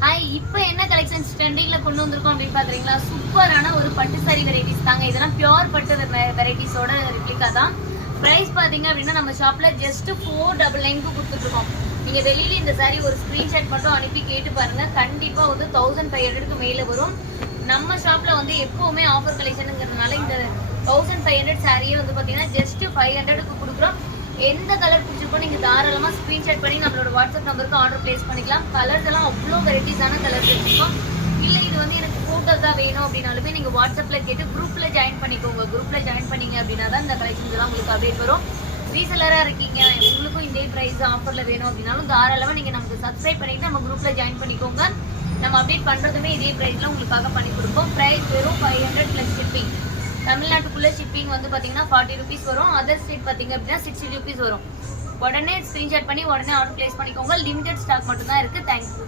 Hi, இப்போ என்ன collections ட்ரெண்டிங்ல கொண்டு வந்திருக்கோம் அப்படின்னு பாக்குறீங்களா? சூப்பரான ஒரு பட்டு சாரி வெரைட்டிஸ் தாங்க. இதெல்லாம் பியூர் பட்டு வெரைட்டிஸோட ரெப்ளிகா தான். பிரைஸ் பாத்தீங்க அப்படின்னா நம்ம ஷாப்ல ஜஸ்ட் 499 கொடுத்துட்டு இருக்கோம். நீங்க வெளியில இந்த சாரி ஒரு ஸ்கிரீன்ஷாட் மட்டும் அனுப்பி கேட்டு பாருங்க. கண்டிப்பா வந்து 1500க்கு மேல வரும். நம்ம ஷாப்ல வந்து எப்பவுமே ஆஃபர் கலெக்ஷனுங்கிறதுனால இந்த 1500 சாரியே வந்து பாத்தீங்கன்னா ஜஸ்ட் 500க்கு கொடுக்குறோம். எந்த கலர் பிடிச்சிருக்கோ நீங்க தாராளமா ஸ்கிரீன்ஷாட் பண்ணி நம்மளோட வாட்ஸ்அப் நம்பருக்கு ஆர்டர் பிளேஸ் பண்ணிக்கலாம். கலர்ஸ் எல்லாம் அவ்வளோ வெரைட்டிஸான கலர்ஸ் வச்சிருக்கோம். இல்லை இது வந்து எனக்கு ஃபோட்டோஸ் தான் வேணும் அப்படின்னாலுமே நீங்க வாட்ஸ்அப்ல கேட்டு குரூப்ல ஜாயின் பண்ணிக்கோங்க. குரூப்ல ஜாயின் பண்ணீங்க அப்படின்னா தான் இந்த கலெக்ஷன்ஸ் எல்லாம் உங்களுக்கு அப்டேட் வரும். ரீசெல்லரா இருக்கீங்க, உங்களுக்கும் இதே பிரைஸ் ஆஃபர்ல வேணும் அப்படின்னாலும் தாராளமா நீங்க நமக்கு சப்ஸ்கிரைப் பண்ணிட்டு நம்ம குரூப்ல ஜாயின் பண்ணிக்கோங்க. நம்ம அப்டேட் பண்றதுமே இதே பிரைஸ்ல உங்களுக்காக பண்ணி கொடுப்போம். பிரைஸ் வெறும் 500 பிளஸ் ஷிப்பிங். தமிழ்நாட்டுக்குள்ள ஷிப்பிங் வந்து பாத்தீங்கன்னா 40 ருபீஸ் வரும். அதர் ஸ்டேட் பாத்தீங்க அப்படின்னா 60 ருபீஸ் வரும். உடனே ஸ்கிரீன்ஷாட் பண்ணி உடனே ஆர்டர் பிளேஸ் பண்ணிக்கோங்க. லிமிடெட் ஸ்டாக் மட்டும் தான் இருக்கு. தேங்க்யூ.